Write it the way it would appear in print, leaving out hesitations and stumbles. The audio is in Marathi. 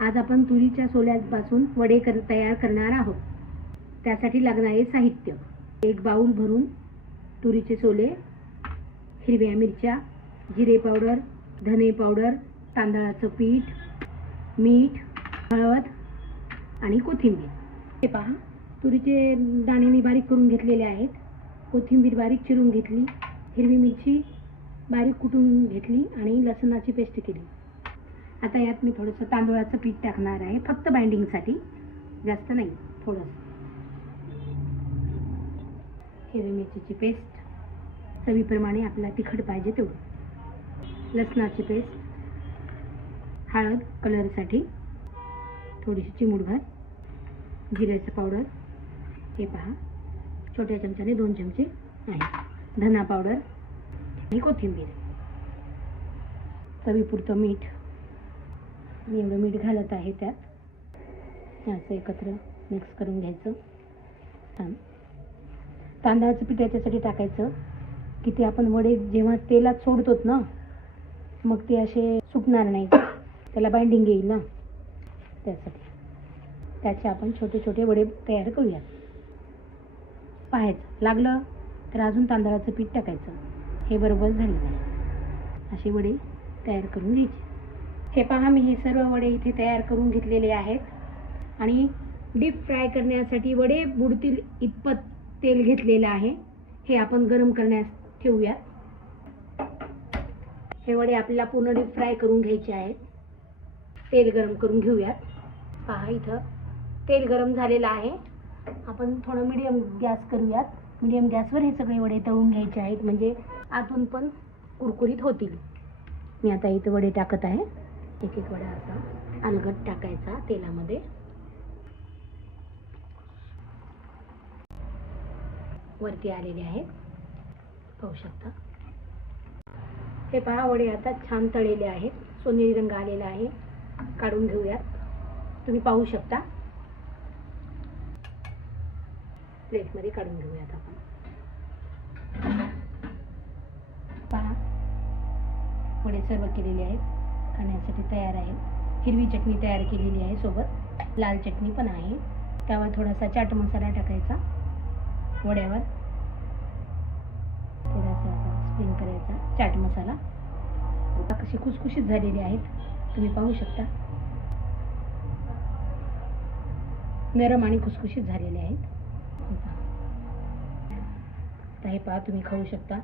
आज आपण तुरीच्या सोल्यापासून वडे तयार करणार आहोत. त्यासाठी लागणारे साहित्य: एक बाउल भरून तुरीचे सोले, हिरव्या मिरच्या, जिरे पावडर, धने पावडर, तांदळाचं पीठ, मीठ, हळद आणि कोथिंबीर. हे पहा, तुरीचे दाणे मी बारीक करून घेतलेले आहेत. कोथिंबीर बारीक चिरून घेतली, हिरवी मिरची बारीक कुटून घेतली आणि लसणाची पेस्ट केली. आता यात मी थोडंसं तांदूळाचं पीठ टाकणार आहे, फक्त बाइंडिंगसाठी, जास्त नाही, थोडंसं. हिरवी मिरचीची पेस्ट, चवीप्रमाणे आपल्याला तिखट पाहिजे तेवढं, लसणाची पेस्ट, हळद कलरसाठी, थोडीशी चिमूटभर, जिऱ्याचं पावडर, हे पहा छोट्या चमच्याने 2 चमचे आहे, धना पावडर आणि कोथिंबीर, चवीपुरतं मीठ. मी एवढं मीठ घालत आहे त्यात. असं एकत्र मिक्स करून घ्यायचं. छान. तांदळाचं पीठ याच्यासाठी टाकायचं की ते आपण वडे जेव्हा तेलात सोडतो ना, मग ते असे सुटणार नाही, त्याला बाइंडिंग येईल ना, त्यासाठी. त्याचे आपण छोटे छोटे वडे तयार करूयात. पाहायचं लागलं तर अजून तांदळाचं पीठ टाकायचं. हे बरोबर झालेलं आहे. असे वडे तयार करून घ्यायचे. हे पहा, मी हे सर्व वडे इथे तयार करून घेतलेले आहेत आणि डीप फ्राय करण्यासाठी वडे बुडतील इतपत तेल घेतलेलं आहे. हे आपण गरम करण्यास ठेवूयात. हे वडे आपल्याला पूर्ण डीप फ्राय करून घ्यायचे आहेत. तेल गरम करून घेऊयात. पहा, इथं तेल गरम झालेलं आहे. आपण थोडं मीडियम गॅस करूयात. मीडियम गॅसवर हे सगळे वडे तळून घ्यायचे आहेत, म्हणजे आतून पण कुरकुरीत होतील. मी आता इथं वडे टाकत आहे. एक एक वडा असा अलगद टाकायचा तेलामध्ये. वरती आलेले आहेत, पाहू शकता. हे पहा, वडे आता छान तळलेले आहेत, सोनेरी रंग आलेला आहे. काढून घेऊयात. तुम्ही पाहू शकता. प्लेटमध्ये काढून घेऊयात आपण. पहा, वडे सर्व केलेले आहेत, खाण्यासाठी तयार आहे. हिरवी चटणी तयार केलेली आहे, सोबत लाल चटणी पण आहे. त्यावर थोडासा चाट मसाला टाकायचा, वड्यावर थोडासा स्प्रिंग करायचा चाट मसाला. कशी खुसखुशीत झालेली आहेत, तुम्ही पाहू शकता. नरम आणि खुसखुशीत झालेले आहेत. हे पहा, तुम्ही खाऊ शकता.